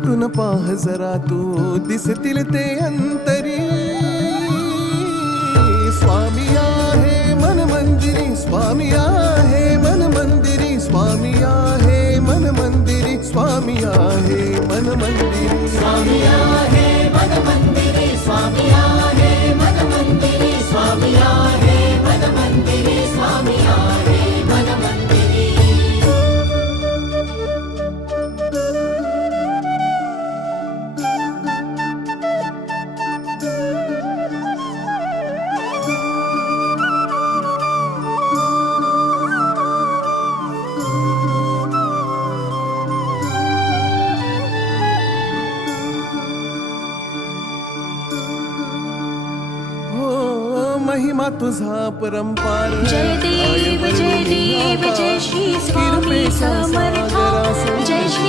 भेटून पाह जरा तू दिसतील ते अंतरी. स्वामी आहे मन मंदिरी, स्वामी आहे मन मंदिरी, स्वामी आहे मन मंदिरी, स्वामी आहे मन मंदिरी, स्वामी आहे मन मंदिरी, स्वामी आहे मन मंदिरी, स्वामी आहे मन मंदिरी, स्वामी आहे मन मंदिरी. महिमा तुझा परंपार. जय देव जय देव जय श्री स्वामी समर्थ जय श्री